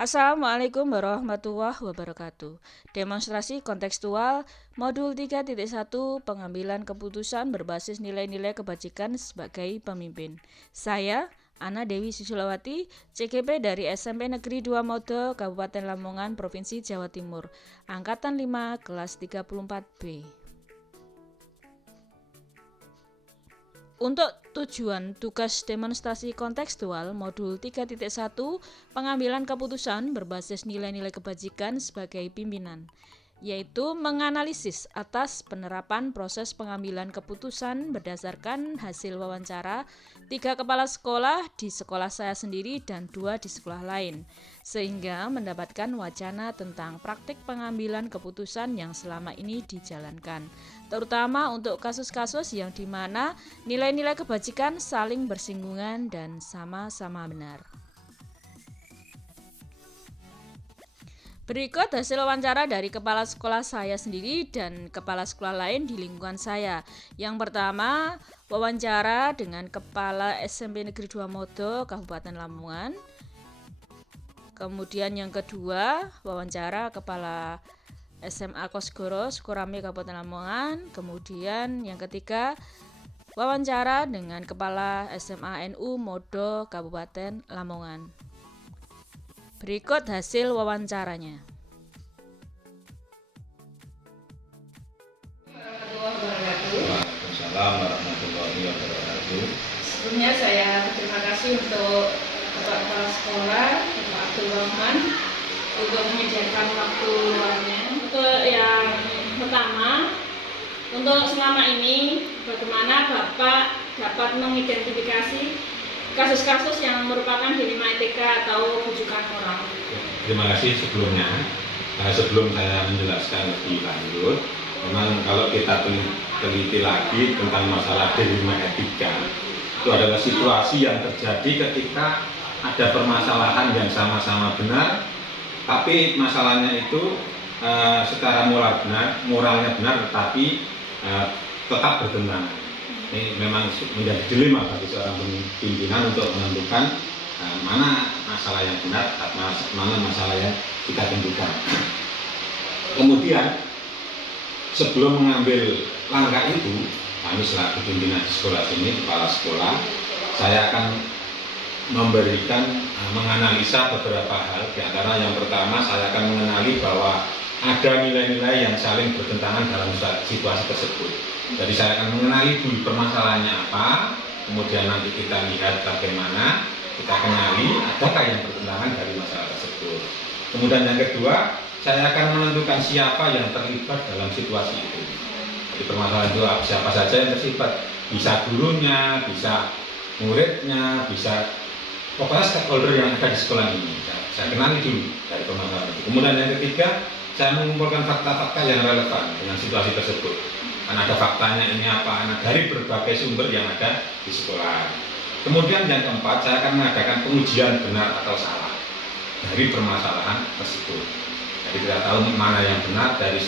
Assalamualaikum warahmatullahi wabarakatuh. Demonstrasi kontekstual modul 3.1 pengambilan keputusan berbasis nilai-nilai kebajikan sebagai pemimpin. Saya, Ana Dewi Susilawati, CGP dari SMP Negeri 2 Modo, Kabupaten Lamongan, Provinsi Jawa Timur, Angkatan 5, kelas 34B. Untuk tujuan tugas demonstrasi kontekstual modul 3.1 pengambilan keputusan berbasis nilai-nilai kebajikan sebagai pimpinan, yaitu menganalisis atas penerapan proses pengambilan keputusan berdasarkan hasil wawancara 3 kepala sekolah di sekolah saya sendiri dan 2 di sekolah lain, sehingga mendapatkan wacana tentang praktik pengambilan keputusan yang selama ini dijalankan, terutama untuk kasus-kasus yang dimana nilai-nilai kebajikan saling bersinggungan dan sama-sama benar. Berikut hasil wawancara dari kepala sekolah saya sendiri dan kepala sekolah lain di lingkungan saya. Yang pertama, wawancara dengan kepala SMP Negeri 2 Modo, Kabupaten Lamongan. Kemudian yang kedua, wawancara kepala SMA Kosgoro, Sukorame, Kabupaten Lamongan. Kemudian yang ketiga, wawancara dengan kepala SMA NU Modo, Kabupaten Lamongan. Berikut hasil wawancaranya. Waalaikumsalam warahmatullahi wabarakatuh. Sebelumnya saya berterima kasih untuk Bapak Kepala Sekolah, Bapak Abdul Rahman, untuk menyediakan waktu luangnya. Untuk yang pertama, untuk selama ini bagaimana Bapak dapat mengidentifikasi kasus-kasus yang merupakan dilema etika atau bujukan moral. Terima kasih sebelumnya. Sebelum saya menjelaskan lebih lanjut, memang kalau kita teliti lagi tentang masalah dilema etika, itu adalah situasi yang terjadi ketika ada permasalahan yang sama-sama benar, tapi masalahnya itu secara moralnya benar, tetapi tetap bertentangan. Ini memang menjadi dilema bagi seorang pimpinan untuk menentukan mana masalah yang benar, mana masalah yang kita tentukan. Kemudian sebelum mengambil langkah itu, kami selaku pimpinan di sekolah ini, kepala sekolah, saya akan menganalisa beberapa hal. Di antara yang pertama, saya akan mengenali bahwa ada nilai-nilai yang saling bertentangan dalam situasi tersebut. Jadi saya akan mengenali dulu permasalahannya apa, kemudian nanti kita lihat bagaimana kita kenali adakah yang bertentangan dari masalah tersebut. Kemudian yang kedua, saya akan menentukan siapa yang terlibat dalam situasi itu. Jadi permasalahan itu siapa saja yang terlibat, bisa gurunya, bisa muridnya, bisa pokoknya stakeholder yang ada di sekolah ini. Saya kenali dulu dari permasalahan itu. Kemudian yang ketiga, saya mengumpulkan fakta-fakta yang relevan dengan situasi tersebut. Karena ada faktanya ini apa, dari berbagai sumber yang ada di sekolah. Kemudian yang keempat, saya akan mengadakan pengujian benar atau salah dari permasalahan tersebut. Jadi kita tahu mana yang benar dari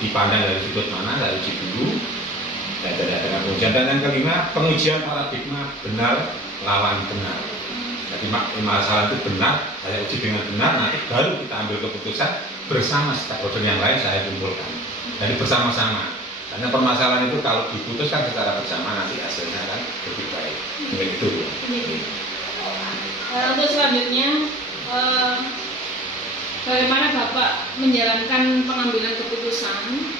dipandang dari sudut mana, dari uji dulu. Dan dengan pengujian. Dan yang kelima, pengujian paradigma benar lawan benar. Jadi masalah itu benar, saya uji dengan benar, nanti baru kita ambil keputusan bersama stakeholder yang lain saya kumpulkan. Jadi bersama-sama. Karena permasalahan itu kalau diputuskan secara bersama nanti hasilnya akan lebih baik. Begitu. Untuk selanjutnya, bagaimana Bapak menjalankan pengambilan keputusan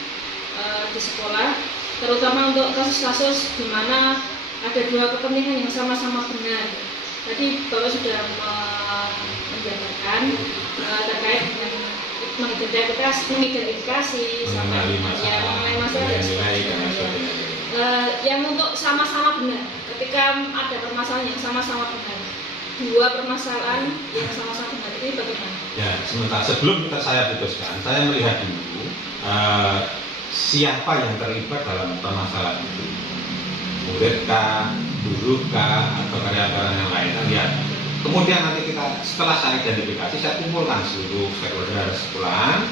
di sekolah, terutama untuk kasus-kasus di mana ada dua kepentingan yang sama-sama benar. Tadi Bapak sudah menjabarkan terkait dengan mengidentifikasi mengenai masalah dan yang untuk sama-sama benar. Ketika ada permasalahan yang sama-sama benar, dua permasalahan yang sama-sama benar, ini bagaimana? Ya, sementara sebelum saya putuskan, saya melihat dulu siapa yang terlibat dalam permasalahan itu, muridkah, gurukah, atau karyawan yang lain. Lihat. Kemudian nanti setelah saya identifikasi, saya kumpulkan seluruh stakeholder dari sekolah,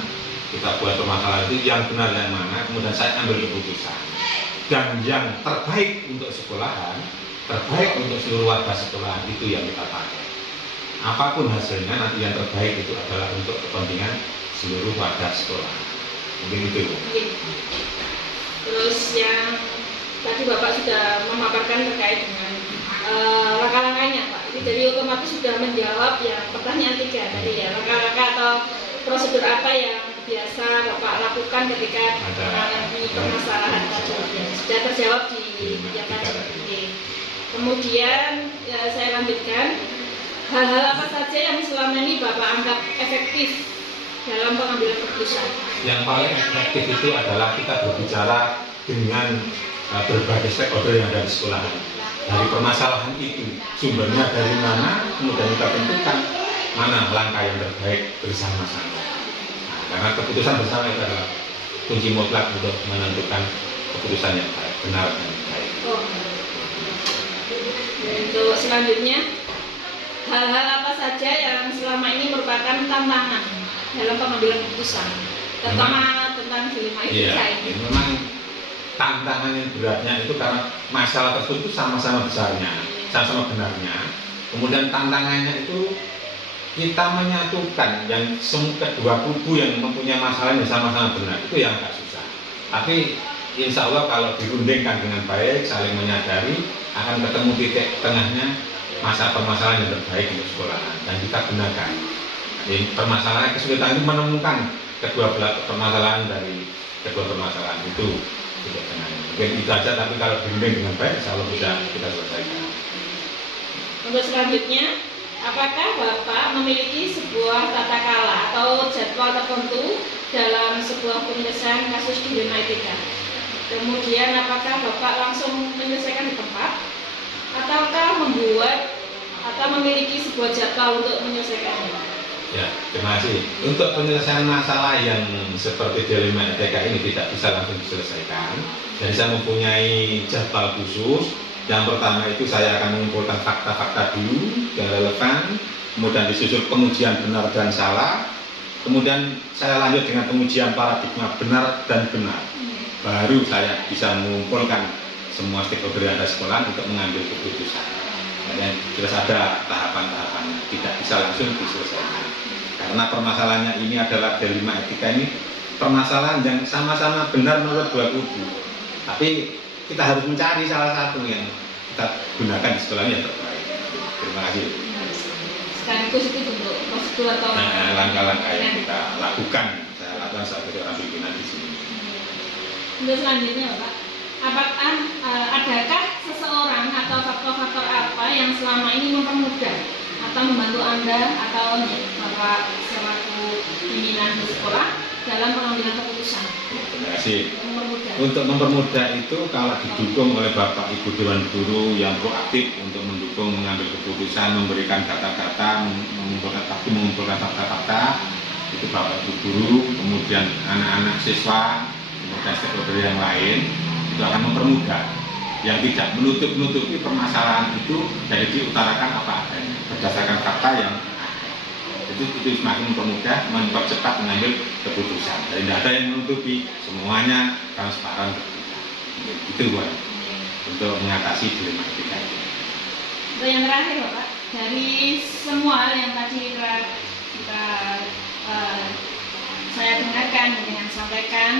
kita buat permasalahan itu yang benar yang mana, kemudian saya ambil keputusan. Dan yang terbaik untuk sekolahan, terbaik untuk seluruh warga sekolahan itu yang kita pakai. apapun hasilnya nanti yang terbaik itu adalah untuk kepentingan seluruh warga sekolah. Mungkin itu. Terus yang tadi Bapak sudah memaparkan terkait dengan langkah-langkahnya Pak. Ini jadi otomatis sudah menjawab yang pertanyaan 3 tadi ya, langkah-langkah atau prosedur apa yang biasa Bapak lakukan ketika mengalami permasalahan tadi. Sudah terjawab di yang tadi. Kemudian saya lanjutkan, hal-hal apa saja yang selama ini Bapak anggap efektif dalam pengambilan keputusan? Yang paling efektif itu adalah kita berbicara dengan berbagai stakeholder yang ada di sekolah. Dari permasalahan itu, sumbernya dari mana, kemudian kita tentukan mana langkah yang terbaik bersama-sama. Nah, karena keputusan bersama itu adalah kunci mutlak untuk menentukan keputusan yang baik, benar dan baik. Untuk selanjutnya, hal-hal apa saja yang selama ini merupakan tantangan dalam pengambilan keputusan, terutama tentang dilema etika ini? Memang tantangan yang beratnya itu karena masalah tersebut itu sama-sama besarnya, sama-sama benarnya. Kemudian tantangannya itu kita menyatukan yang kedua kubu yang mempunyai masalah yang sama-sama benar, itu yang agak susah. Tapi insya Allah kalau dirundingkan dengan baik, saling menyadari, akan ketemu titik tengahnya masa permasalahan yang terbaik untuk sekolahan dan kita gunakan. Jadi permasalahan kesulitan itu menemukan kedua permasalahan dari kedua permasalahan itu. Mungkin itu aja, tapi kalau dirunding dengan baik, insya Allah bisa kita selesaikan. Untuk selanjutnya, apakah Bapak memiliki sebuah tata cara atau jadwal tertentu dalam sebuah penyelesaian kasus dilema etika? Kemudian apakah Bapak langsung menyelesaikan di tempat, ataukah membuat atau memiliki sebuah jadwal untuk menyelesaikannya? Ya, terima kasih. Untuk penyelesaian masalah yang seperti dilema etika ini tidak bisa langsung diselesaikan. Jadi saya mempunyai jadwal khusus. Yang pertama itu saya akan mengumpulkan fakta-fakta dulu yang relevan, kemudian disusul pengujian benar dan salah, kemudian saya lanjut dengan pengujian paradigma benar dan benar. Baru saya bisa mengumpulkan semua stakeholder yang ada sekolah untuk mengambil keputusan. Dan terus ada tahapan-tahapannya, tidak bisa langsung diselesaikan. Karena permasalahannya ini adalah dilema etika ini permasalahan yang sama-sama benar menurut dua kubu. Tapi kita harus mencari salah satu yang kita gunakan di sekolah yang terbaik. Terima kasih. Sekaligus itu bentuk prosedur atau langkah-langkah yang kita lakukan, saya lakukan sebagai seorang pimpinan di sini. Untuk selanjutnya Pak, apakah adakah seseorang atau faktor-faktor apa yang selama ini mempermudah atau membantu Anda atau Bapak selaku pimpinan di sekolah dalam pengambilan keputusan? Terima kasih. Untuk mempermudah itu kalau didukung oleh Bapak Ibu Dewan Guru yang proaktif untuk mendukung mengambil keputusan, memberikan data-data, mengumpulkan fakta-fakta, itu Bapak Ibu Guru, kemudian anak-anak siswa, kemudian stakeholder yang lain, itu akan mempermudah. Yang tidak menutup-nutupi permasalahan itu, jadi diutarakan apa adanya berdasarkan fakta yang itu semakin mempermudah, mempercepat mengambil keputusan. Jadi tidak ada yang menutupi, semuanya transparan terbuka. Itu buat untuk mengatasi dilema etika itu. Untuk yang terakhir Bapak, dari semua yang tadi saya dengarkan dengan sampaikan,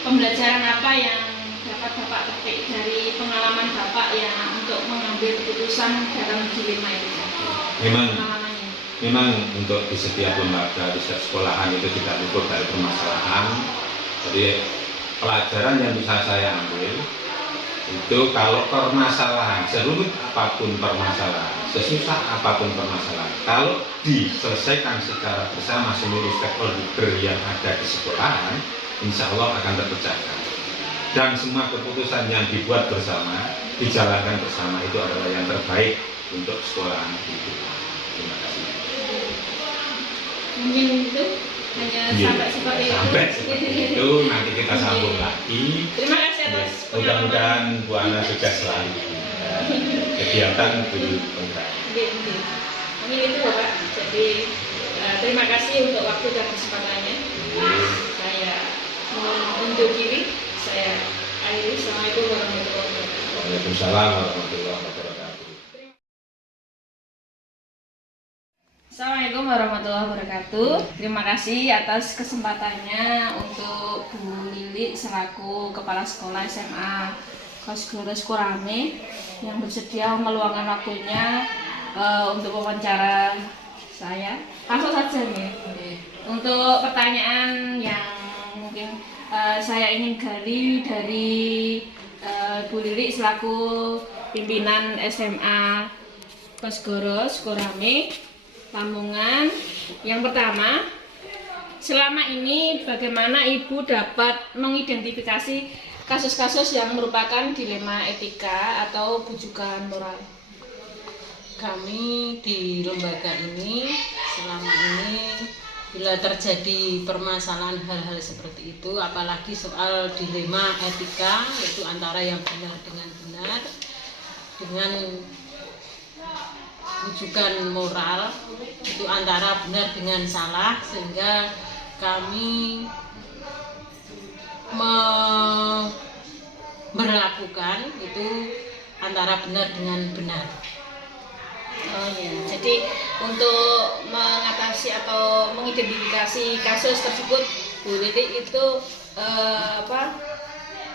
pembelajaran apa yang dapat Bapak petik dari pengalaman Bapak yang untuk mengambil keputusan dalam dilema etika? Memang untuk di setiap lembaga, di setiap sekolahan itu tidak luput dari permasalahan. Jadi pelajaran yang bisa saya ambil itu kalau permasalahan, serumit apapun permasalahan, sesusah apapun permasalahan, kalau diselesaikan secara bersama seluruh stakeholder yang ada di sekolahan, insya Allah akan terpecahkan. Dan semua keputusan yang dibuat bersama, dijalankan bersama itu adalah yang terbaik untuk sekolahan itu. Terima kasih. Mungkin itu hanya sampai seperti itu. Sampai seperti itu, nanti kita sambung lagi. Terima kasih atas mudah-mudahan Bu Ana sukses selalu kegiatan guru penggerak. Mungkin itu Bapak. Jadi terima kasih untuk waktu dan kesempatannya. Saya undur diri. Saya akhiri. Assalamualaikum warahmatullahi wabarakatuh. Waalaikumsalam warahmatullahi wabarakatuh. Assalamualaikum warahmatullahi wabarakatuh. Terima kasih atas kesempatannya untuk Bu Lili selaku Kepala Sekolah SMA Kosgoro Sukorame yang bersedia meluangkan waktunya untuk wawancara saya. Langsung saja nih. Untuk pertanyaan yang mungkin saya ingin gali dari Bu Lili selaku pimpinan SMA Kosgoro Sukorame Lamongan. Yang pertama, selama ini bagaimana Ibu dapat mengidentifikasi kasus-kasus yang merupakan dilema etika atau bujukan moral? Kami di lembaga ini selama ini bila terjadi permasalahan hal-hal seperti itu, apalagi soal dilema etika, yaitu antara yang benar dengan benar, dengan rujukan moral, itu antara benar dengan salah, sehingga kami memperlakukan itu antara benar dengan benar. Oh ya, jadi untuk mengatasi atau mengidentifikasi kasus tersebut, Bu Lili itu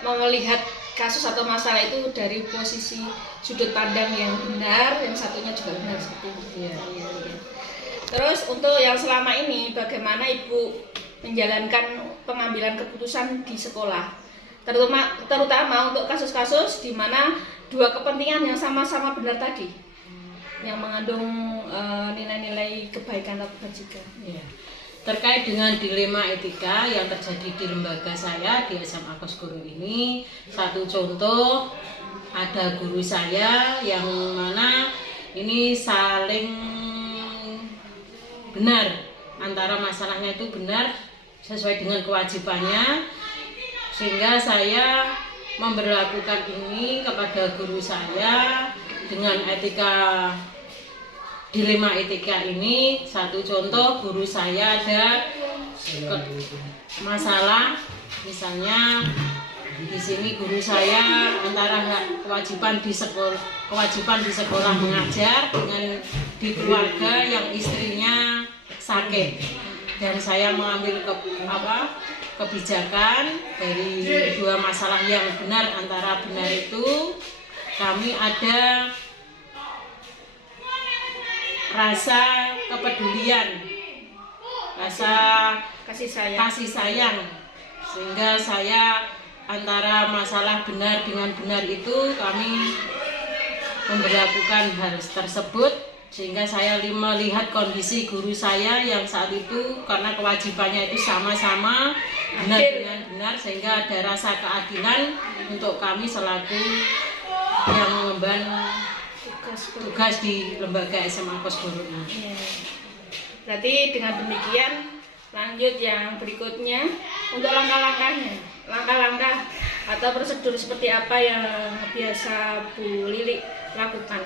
melihat kasus atau masalah itu dari posisi sudut pandang yang benar, yang satunya juga benar seperti itu. Ya. Terus untuk yang selama ini bagaimana Ibu menjalankan pengambilan keputusan di sekolah, terutama untuk kasus-kasus di mana dua kepentingan yang sama-sama benar tadi, yang mengandung nilai-nilai kebaikan atau kebajikan. Ya. Terkait dengan dilema etika yang terjadi di lembaga saya di SMA Kosgoro ini, satu contoh, ada guru saya yang mana ini saling benar, antara masalahnya itu benar sesuai dengan kewajibannya, sehingga saya memberlakukan ini kepada guru saya dengan etika. Dilema etika ini, satu contoh, guru saya ada masalah, misalnya di sini guru saya antara kewajiban di sekolah mengajar dengan di keluarga yang istrinya sakit, dan saya mengambil kebijakan dari dua masalah yang benar, antara benar itu kami ada rasa kepedulian, rasa kasih sayang, sehingga saya antara masalah benar dengan benar itu kami memberlakukan hal tersebut, sehingga saya melihat kondisi guru saya yang saat itu karena kewajibannya itu sama-sama benar dengan benar, sehingga ada rasa keadilan untuk kami selaku yang mengemban tugas di lembaga SMA Kosgoro ini. Ya. Berarti dengan demikian lanjut yang berikutnya untuk langkah-langkah atau prosedur seperti apa yang biasa Bu Lili lakukan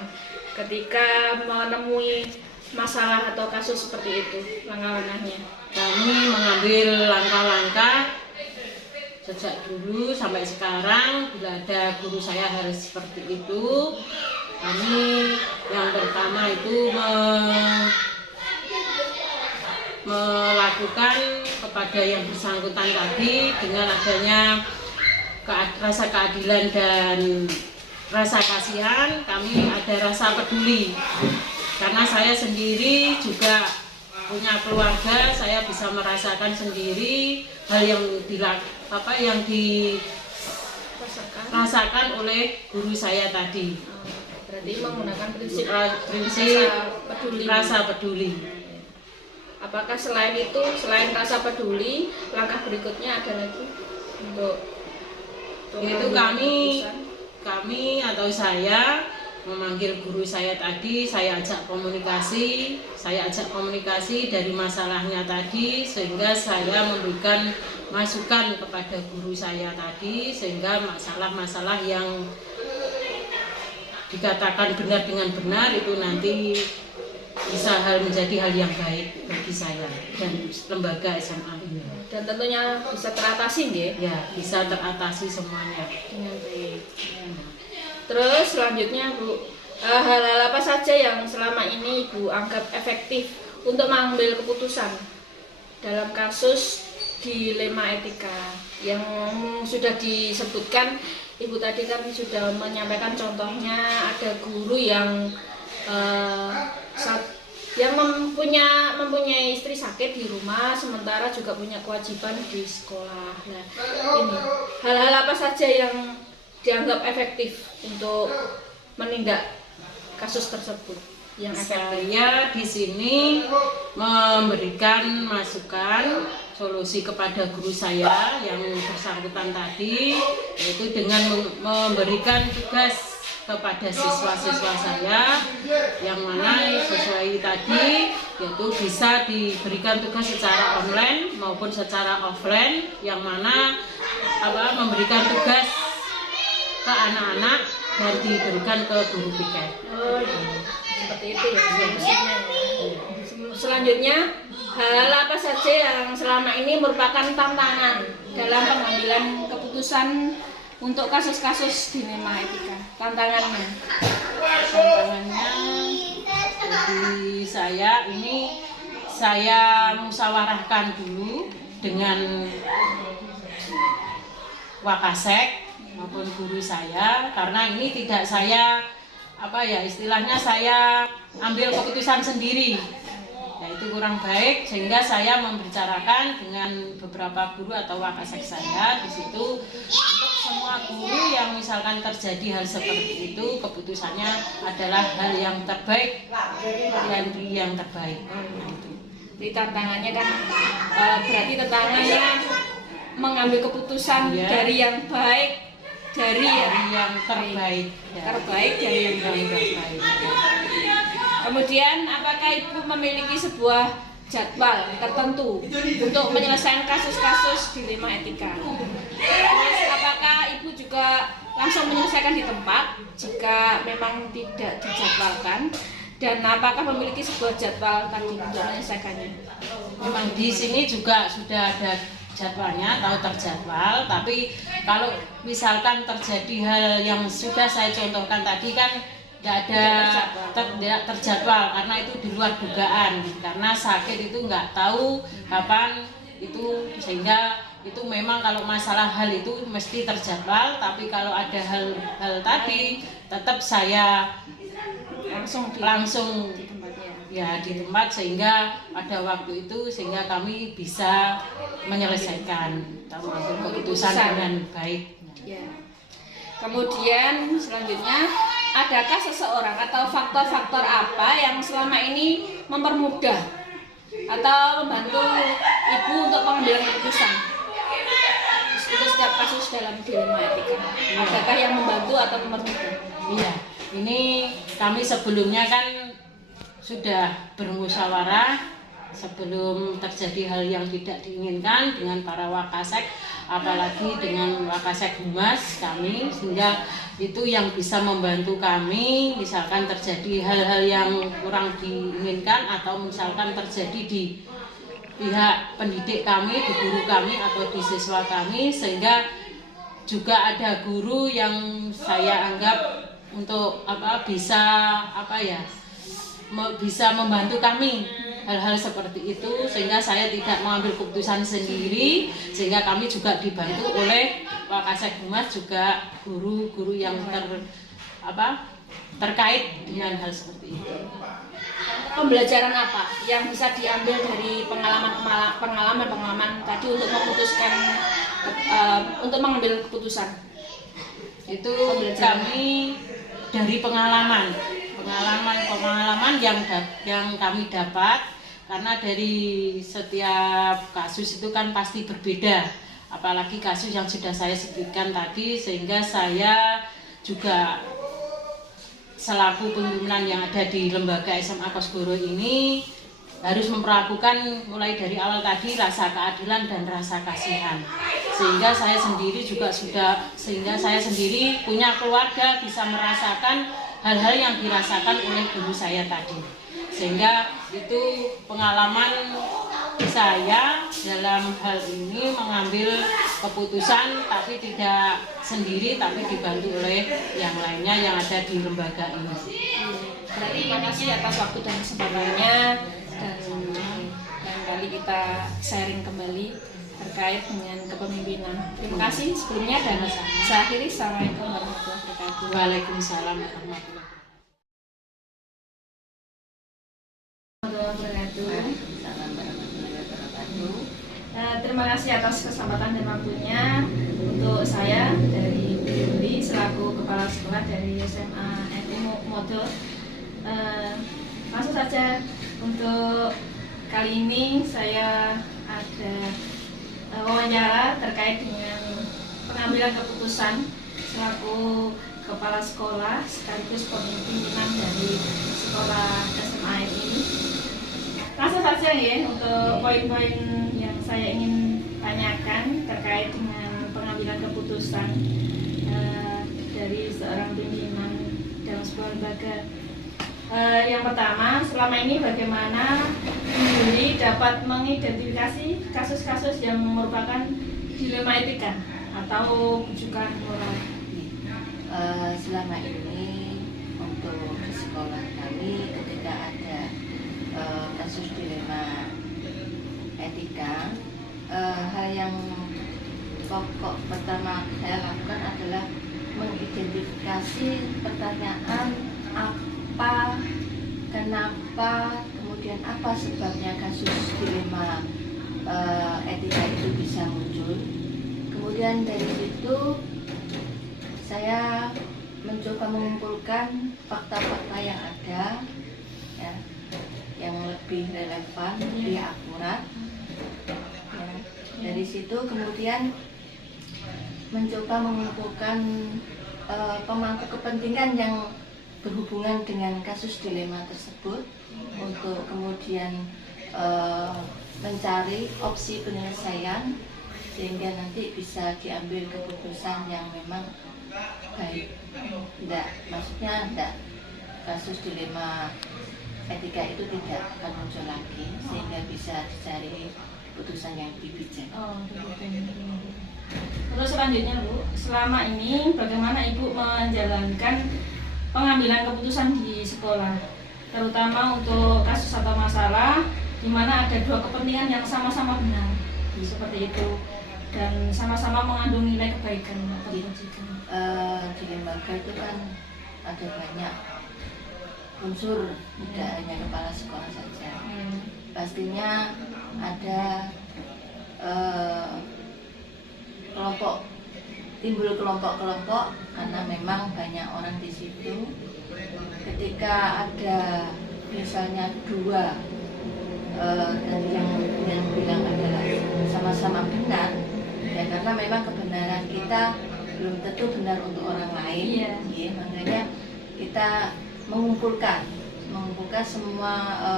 ketika menemui masalah atau kasus seperti itu, langkah-langkahnya? Kami mengambil langkah-langkah sejak dulu sampai sekarang. Bila ada guru saya harus seperti itu, kami yang pertama itu melakukan kepada yang bersangkutan tadi dengan adanya rasa keadilan dan rasa kasihan, kami ada rasa peduli. Karena saya sendiri juga punya keluarga, saya bisa merasakan sendiri hal yang dirasakan oleh guru saya tadi. Berarti menggunakan prinsip rasa peduli. Apakah selain itu, selain rasa peduli, langkah berikutnya ada lagi untuk yaitu kami atau saya memanggil guru saya tadi, saya ajak komunikasi dari masalahnya tadi, sehingga saya memberikan masukan kepada guru saya tadi, sehingga masalah-masalah yang dikatakan benar dengan benar itu nanti bisa menjadi hal yang baik bagi saya dan lembaga SMA ini. Dan tentunya bisa teratasi, nggih? Ya, bisa teratasi semuanya dengan baik. Terus selanjutnya Bu, hal-hal apa saja yang selama ini Ibu anggap efektif untuk mengambil keputusan dalam kasus dilema etika yang sudah disebutkan. Ibu tadi kan sudah menyampaikan contohnya ada guru yang mempunyai istri sakit di rumah, sementara juga punya kewajiban di sekolah. Nah, ini hal-hal apa saja yang dianggap efektif untuk menindak kasus tersebut? Yang saya di sini memberikan masukan solusi kepada guru saya yang bersangkutan tadi, yaitu dengan memberikan tugas kepada siswa-siswa saya yang mana sesuai tadi, yaitu bisa diberikan tugas secara online maupun secara offline, yang mana memberikan tugas ke anak-anak dan diberikan ke guru piket. Seperti itu ya solusinya. Selanjutnya, hal apa saja yang selama ini merupakan tantangan dalam pengambilan keputusan untuk kasus-kasus dilema etika? Tantangannya bagi saya ini, saya musyawarahkan dulu dengan Wakasek maupun guru saya, karena ini tidak saya istilahnya saya ambil keputusan sendiri, yaitu kurang baik, sehingga saya membicarakan dengan beberapa guru atau wakasek saya di situ untuk semua guru yang misalkan terjadi hal seperti itu, keputusannya adalah hal yang terbaik, yang terbaik. Jadi tantangannya kan berarti tantangannya mengambil keputusan dari yang baik, dari yang terbaik, dari yang terbaik. Kemudian, apakah Ibu memiliki sebuah jadwal tertentu untuk menyelesaikan kasus-kasus dilema etika? Terus, apakah Ibu juga langsung menyelesaikan di tempat jika memang tidak dijadwalkan? Dan apakah memiliki sebuah jadwal tadi untuk menyelesaikannya? Memang di sini juga sudah ada jadwalnya, tahu terjadwal, tapi kalau misalkan terjadi hal yang sudah saya contohkan tadi kan tidak terjadwal karena itu di luar dugaan, karena sakit itu nggak tahu kapan itu, sehingga itu memang kalau masalah hal itu mesti terjadwal, tapi kalau ada hal tadi tetap saya langsung di tempat, sehingga pada waktu itu sehingga kami bisa menyelesaikan atau mengambil keputusan dengan baik. Ya. Kemudian selanjutnya, adakah seseorang atau faktor-faktor apa yang selama ini mempermudah atau membantu Ibu untuk mengambil keputusan untuk setiap kasus dalam dilema etika? Adakah yang membantu atau mempermudah? Iya, ini kami sebelumnya kan sudah bermusyawarah sebelum terjadi hal yang tidak diinginkan dengan para wakasek, apalagi dengan wakasek humas kami, sehingga itu yang bisa membantu kami misalkan terjadi hal-hal yang kurang diinginkan atau misalkan terjadi di pihak pendidik kami, di guru kami atau di siswa kami, sehingga juga ada guru yang saya anggap untuk bisa membantu kami hal-hal seperti itu, sehingga saya tidak mengambil keputusan sendiri, sehingga kami juga dibantu oleh Wakasek Humas, juga guru-guru yang terkait dengan hal seperti itu. Pembelajaran apa yang bisa diambil dari pengalaman tadi untuk memutuskan untuk mengambil keputusan? Itu kami dari pengalaman yang kami dapat, karena dari setiap kasus itu kan pasti berbeda, apalagi kasus yang sudah saya sebutkan tadi, sehingga saya juga selaku pimpinan yang ada di lembaga SMA Kosgoro ini harus memperlakukan mulai dari awal tadi rasa keadilan dan rasa kasihan, sehingga saya sendiri punya keluarga, bisa merasakan hal-hal yang dirasakan oleh guru saya tadi, sehingga itu pengalaman saya dalam hal ini mengambil keputusan, tapi tidak sendiri, tapi dibantu oleh yang lainnya yang ada di lembaga ini. Berarti terima kasih atas waktu dan kesempatannya. dan lain kali kita sharing kembali terkait dengan kepemimpinan. Terima kasih sebelumnya dan saya akhiri. Assalamualaikum warahmatullahi wabarakatuh. Waalaikumsalam warahmatullahi wabarakatuh. Terima kasih atas kesempatan dan waktunya untuk saya dari Bu Yuli selaku Kepala Sekolah dari SMA NU Modo. Langsung saja untuk kali ini saya ada wawancara terkait dengan pengambilan keputusan selaku Kepala Sekolah sekaligus pimpinan dari sekolah SMA ini. Langsung saja ya untuk poin-poin yang saya ingin tanyakan terkait dengan pengambilan keputusan dari seorang pimpinan dalam sebuah lembaga. Yang pertama, selama ini bagaimana Yuli dapat mengidentifikasi kasus-kasus yang merupakan dilema etika atau bujukan moral? Selama ini untuk di sekolah kami ketika ada kasus dilema etika, hal yang pokok pertama saya lakukan adalah mengidentifikasi pertanyaan apa, kenapa, kemudian apa sebabnya kasus dilema etika itu bisa muncul. Kemudian dari situ saya mencoba mengumpulkan fakta-fakta yang ada, ya, yang lebih relevan, lebih akurat. Ya. Dari situ kemudian mencoba mengumpulkan pemangku kepentingan yang berhubungan dengan kasus dilema tersebut untuk kemudian mencari opsi penyelesaian sehingga nanti bisa diambil keputusan yang memang baik. Maksudnya kasus dilema etika itu tidak akan muncul lagi sehingga bisa dicari keputusan yang lebih bijak. Terus selanjutnya Bu, selama ini bagaimana Ibu menjalankan pengambilan keputusan di sekolah, terutama untuk kasus atau masalah di mana ada dua kepentingan yang sama-sama benar, seperti itu, dan sama-sama mengandung nilai kebaikan atau kebajikan. Di lembaga itu kan ada banyak unsur, tidak hanya kepala sekolah saja. Pastinya ada timbul kelompok-kelompok karena memang banyak orang di situ. Ketika ada misalnya dua dan yang bilang adalah sama-sama benar, ya karena memang kebenaran kita belum tentu benar untuk orang lain. Ya, makanya kita mengumpulkan semua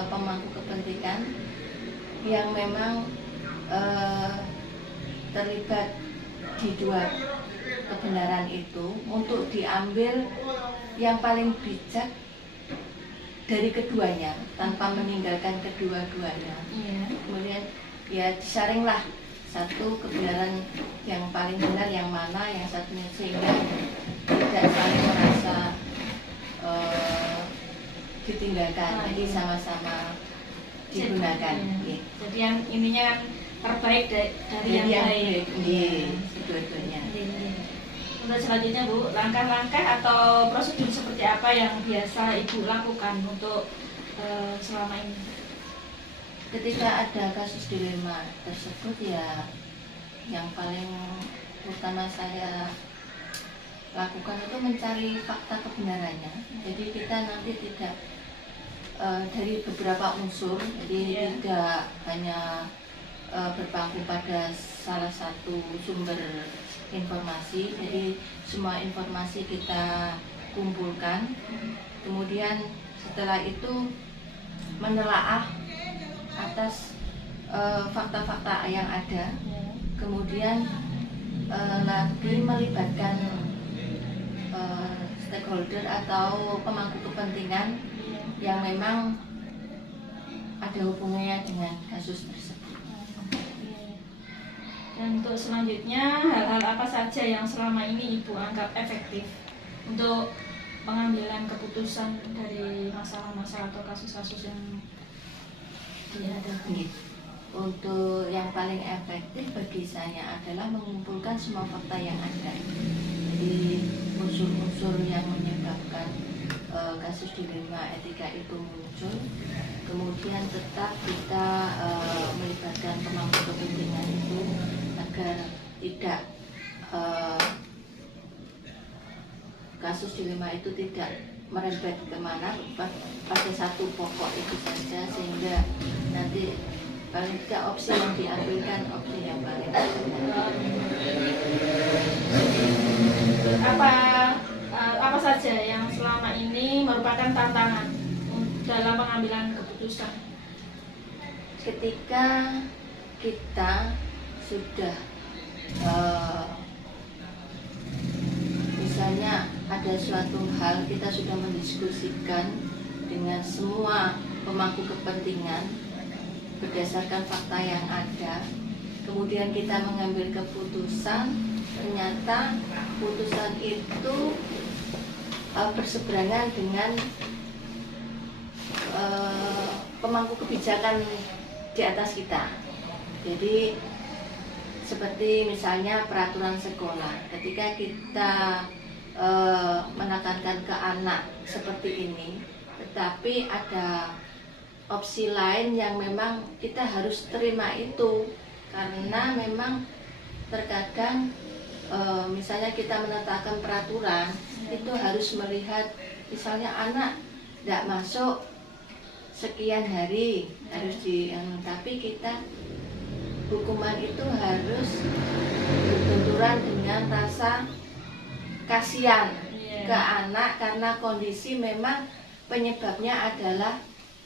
pemangku kepentingan yang memang terlibat di dua kebenaran itu untuk diambil yang paling bijak dari keduanya tanpa meninggalkan kedua-duanya. Kemudian ya disaringlah satu kebenaran yang paling benar yang mana, yang satunya, sehingga tidak saling merasa ditinggalkan, jadi sama-sama digunakan. Jadi yang ininya terbaik dari yang baik. Dua-duanya. Untuk selanjutnya Bu, langkah-langkah atau prosedur seperti apa yang biasa Ibu lakukan untuk selama ini? Ketika ada kasus dilema tersebut, ya yang paling utama saya lakukan itu mencari fakta kebenarannya. Jadi kita nanti tidak dari beberapa unsur, jadi tidak hanya berpangku pada salah satu sumber informasi. Jadi semua informasi kita kumpulkan, kemudian setelah itu menelaah atas fakta-fakta yang ada, kemudian lagi melibatkan stakeholder atau pemangku kepentingan yang memang ada hubungannya dengan kasus tersebut. Dan untuk selanjutnya, hal-hal apa saja yang selama ini Ibu anggap efektif untuk pengambilan keputusan dari masalah-masalah atau kasus-kasus yang Untuk yang paling efektif bagi saya adalah mengumpulkan semua fakta yang ada. Jadi unsur-unsur yang menyebabkan kasus dilema etika itu muncul, kemudian tetap kita melibatkan pemangku kepentingan itu agar tidak kasus dilema itu tidak merembet kemana pada satu pokok itu saja, sehingga nanti paling tidak opsi yang diambilkan opsi yang paling benar. Apa saja yang selama ini merupakan tantangan dalam pengambilan keputusan? Ketika kita sudah misalnya ada suatu hal, kita sudah mendiskusikan dengan semua pemangku kepentingan berdasarkan fakta yang ada, kemudian kita mengambil keputusan, ternyata putusan itu berseberangan dengan pemangku kebijakan di atas kita. Jadi seperti misalnya peraturan sekolah, ketika kita menekankan ke anak seperti ini, tetapi ada opsi lain yang memang kita harus terima itu, karena memang terkadang misalnya kita menetapkan peraturan itu harus melihat misalnya anak tidak masuk sekian hari harus tapi kita hukuman itu harus berbenturan dengan rasa kasihan ke anak karena kondisi memang penyebabnya adalah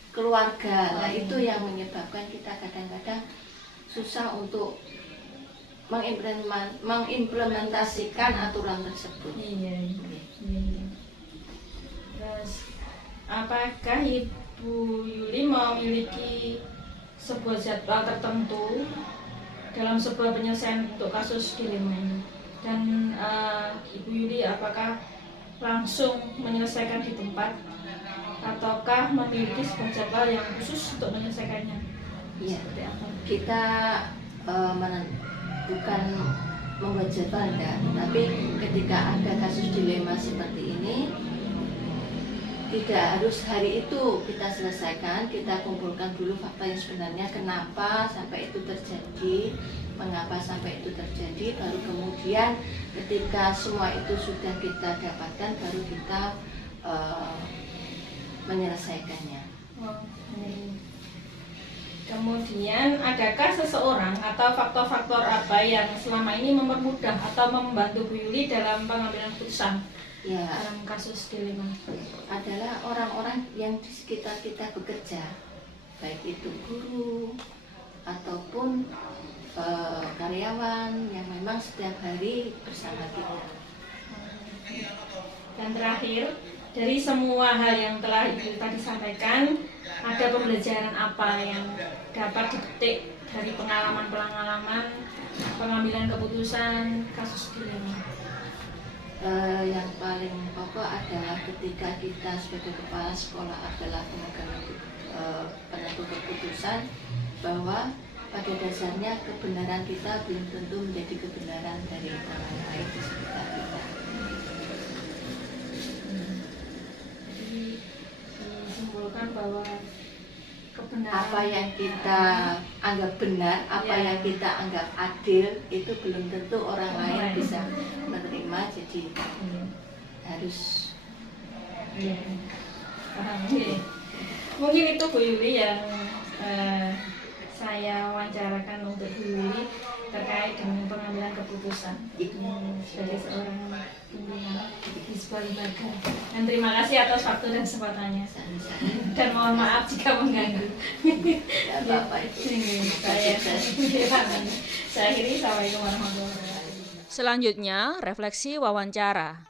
keluarga. Nah, itu yang menyebabkan kita kadang-kadang susah untuk mengimplementasikan aturan tersebut. Iya. Terus, apakah Ibu Yuli memiliki sebuah jadwal tertentu dalam sebuah penyelesaian untuk kasus dilema ini? Dan Ibu Yuli apakah langsung menyelesaikan di tempat ataukah memiliki sebuah jadwal yang khusus untuk menyelesaikannya? Iya, kita bukan membuat jadwal enggak, tapi ketika ada kasus dilema seperti ini tidak harus hari itu kita selesaikan, kita kumpulkan dulu fakta yang sebenarnya kenapa sampai itu terjadi, mengapa sampai itu terjadi, baru kemudian ketika semua itu sudah kita dapatkan baru kita menyelesaikannya. Kemudian adakah seseorang atau faktor-faktor apa yang selama ini mempermudah atau membantu Bu Yuli dalam pengambilan keputusan dalam kasus dilema? Adalah orang-orang yang di sekitar kita bekerja, baik itu guru ataupun karyawan yang memang setiap hari bersama kita. Dan terakhir, dari semua hal yang telah Ibu tadi sampaikan, ada pembelajaran apa yang dapat dipetik dari pengalaman-pengalaman pengambilan keputusan kasus dilema? Yang paling pokok adalah ketika kita sebagai kepala sekolah adalah penentu keputusan, bahwa pada dasarnya kebenaran kita belum tentu menjadi kebenaran dari orang lain di sekitar kita. Disimpulkan bahwa kebenaran apa yang kita anggap benar, apa yang kita anggap adil itu belum tentu orang lain bisa menerima, jadi harus mungkin itu Bu Yuli yang saya wawancarakan untuk Bu Yuli terkait dengan pengambilan keputusan sebagai seorang pimpinan di sebuah lembaga. Dan terima kasih atas waktu dan kesempatannya. Dan mohon maaf jika mengganggu. Saya akhiri. Assalamualaikum warahmatullahi wabarakatuh. Selanjutnya, refleksi wawancara.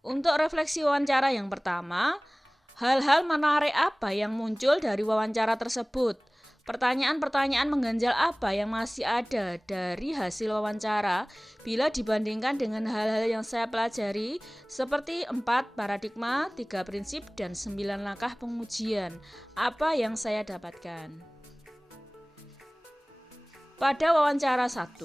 Untuk refleksi wawancara yang pertama, hal-hal menarik apa yang muncul dari wawancara tersebut? Pertanyaan-pertanyaan mengganjal apa yang masih ada dari hasil wawancara bila dibandingkan dengan hal-hal yang saya pelajari seperti 4 paradigma, 3 prinsip, dan 9 langkah pengujian? Apa yang saya dapatkan? Pada wawancara 1,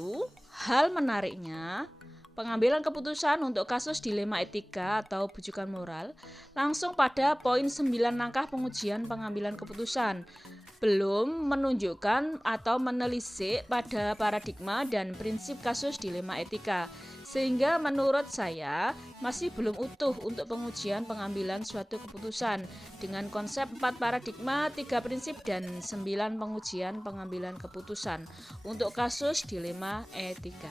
hal menariknya, pengambilan keputusan untuk kasus dilema etika atau bujukan moral langsung pada poin 9 langkah pengujian pengambilan keputusan, belum menunjukkan atau menelisik pada paradigma dan prinsip kasus dilema etika, sehingga menurut saya masih belum utuh untuk pengujian pengambilan suatu keputusan dengan konsep 4 paradigma, 3 prinsip, dan 9 pengujian pengambilan keputusan untuk kasus dilema etika.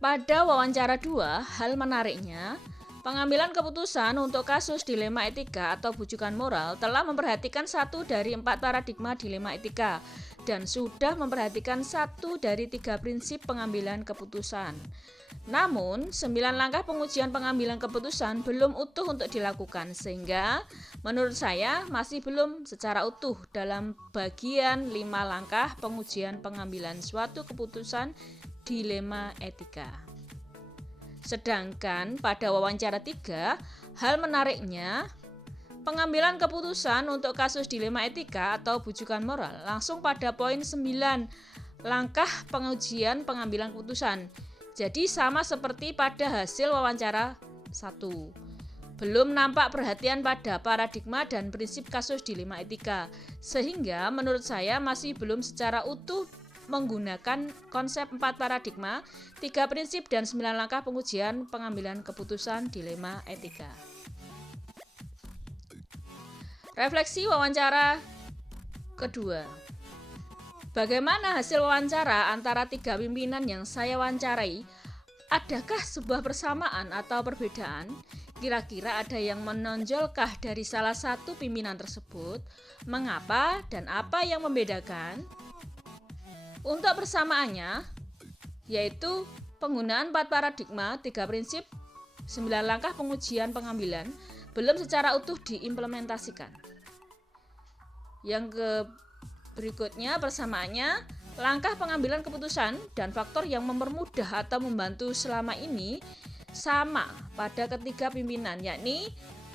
Pada wawancara 2, hal menariknya, pengambilan keputusan untuk kasus dilema etika atau bujukan moral telah memperhatikan 1 dari 4 paradigma dilema etika dan sudah memperhatikan 1 dari 3 prinsip pengambilan keputusan. Namun, 9 langkah pengujian pengambilan keputusan belum utuh untuk dilakukan, sehingga menurut saya masih belum secara utuh dalam bagian 5 langkah pengujian pengambilan suatu keputusan dilema etika. Sedangkan pada wawancara 3, hal menariknya, pengambilan keputusan untuk kasus dilema etika atau bujukan moral langsung pada poin 9 langkah pengujian pengambilan keputusan. Jadi sama seperti pada hasil wawancara 1. Belum nampak perhatian pada paradigma dan prinsip kasus dilema etika, sehingga menurut saya masih belum secara utuh menggunakan konsep 4 paradigma, 3 prinsip, dan 9 langkah pengujian pengambilan keputusan dilema etika. Refleksi wawancara kedua. Bagaimana hasil wawancara antara 3 pimpinan yang saya wawancarai? Adakah sebuah persamaan atau perbedaan? Kira-kira ada yang menonjolkah dari salah satu pimpinan tersebut? Mengapa dan apa yang membedakan? Untuk persamaannya, yaitu penggunaan 4 paradigma, 3 prinsip, 9 langkah pengujian pengambilan belum secara utuh diimplementasikan. Yang berikutnya persamaannya, langkah pengambilan keputusan dan faktor yang mempermudah atau membantu selama ini sama pada ketiga pimpinan, yakni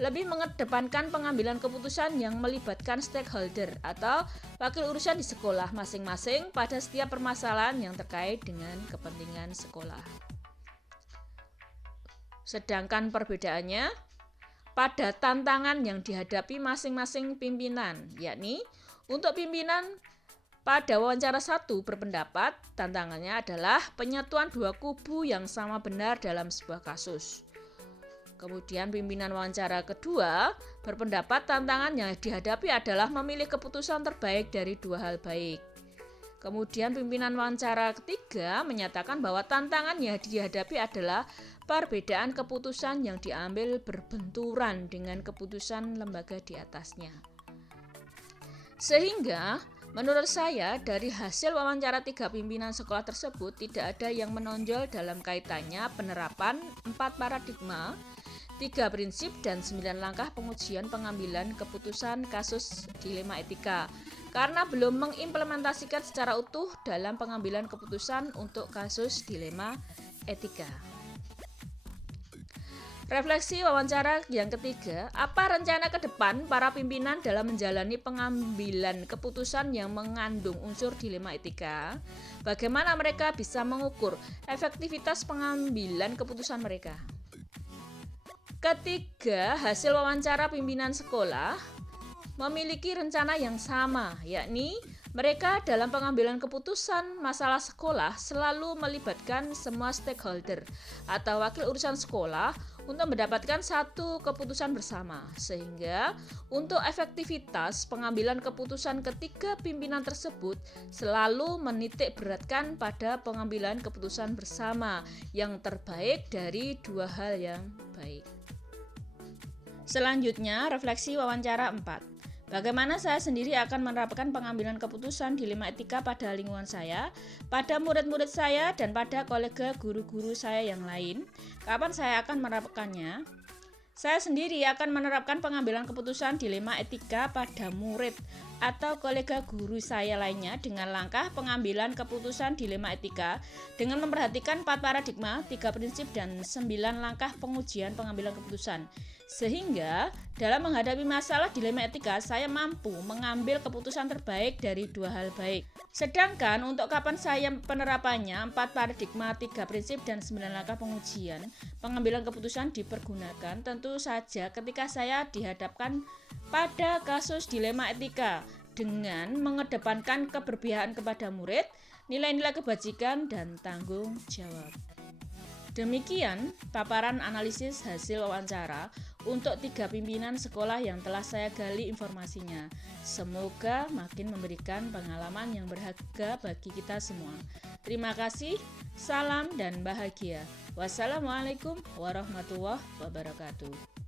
lebih mengedepankan pengambilan keputusan yang melibatkan stakeholder atau wakil urusan di sekolah masing-masing pada setiap permasalahan yang terkait dengan kepentingan sekolah. Sedangkan perbedaannya pada tantangan yang dihadapi masing-masing pimpinan, yakni untuk pimpinan pada wawancara 1 berpendapat tantangannya adalah penyatuan 2 kubu yang sama benar dalam sebuah kasus. Kemudian pimpinan wawancara kedua berpendapat tantangan yang dihadapi adalah memilih keputusan terbaik dari 2 hal baik. Kemudian pimpinan wawancara ketiga menyatakan bahwa tantangan yang dihadapi adalah perbedaan keputusan yang diambil berbenturan dengan keputusan lembaga di atasnya. Sehingga menurut saya dari hasil wawancara 3 pimpinan sekolah tersebut tidak ada yang menonjol dalam kaitannya penerapan 4 paradigma, 3 prinsip, dan 9 langkah pengujian pengambilan keputusan kasus dilema etika karena belum mengimplementasikan secara utuh dalam pengambilan keputusan untuk kasus dilema etika. Refleksi wawancara yang ketiga, apa rencana ke depan para pimpinan dalam menjalani pengambilan keputusan yang mengandung unsur dilema etika? Bagaimana mereka bisa mengukur efektivitas pengambilan keputusan mereka? Ketiga, hasil wawancara pimpinan sekolah memiliki rencana yang sama, yakni mereka dalam pengambilan keputusan masalah sekolah selalu melibatkan semua stakeholder atau wakil urusan sekolah untuk mendapatkan satu keputusan bersama, sehingga untuk efektivitas pengambilan keputusan ketiga pimpinan tersebut selalu menitik beratkan pada pengambilan keputusan bersama yang terbaik dari 2 hal yang baik. Selanjutnya, refleksi wawancara 4. Bagaimana saya sendiri akan menerapkan pengambilan keputusan dilema etika pada lingkungan saya, pada murid-murid saya, dan pada kolega guru-guru saya yang lain? Kapan saya akan menerapkannya? Saya sendiri akan menerapkan pengambilan keputusan dilema etika pada murid atau kolega guru saya lainnya dengan langkah pengambilan keputusan dilema etika dengan memperhatikan 4 paradigma, 3 prinsip, dan 9 langkah pengujian pengambilan keputusan. Sehingga dalam menghadapi masalah dilema etika, saya mampu mengambil keputusan terbaik dari 2 hal baik. Sedangkan untuk kapan saya penerapannya, 4 paradigma, 3 prinsip, dan 9 langkah pengujian pengambilan keputusan dipergunakan tentu saja ketika saya dihadapkan pada kasus dilema etika dengan mengedepankan keberpihakan kepada murid, nilai-nilai kebajikan, dan tanggung jawab. Demikian paparan analisis hasil wawancara untuk 3 pimpinan sekolah yang telah saya gali informasinya. Semoga makin memberikan pengalaman yang berharga bagi kita semua. Terima kasih, salam dan bahagia. Wassalamualaikum warahmatullahi wabarakatuh.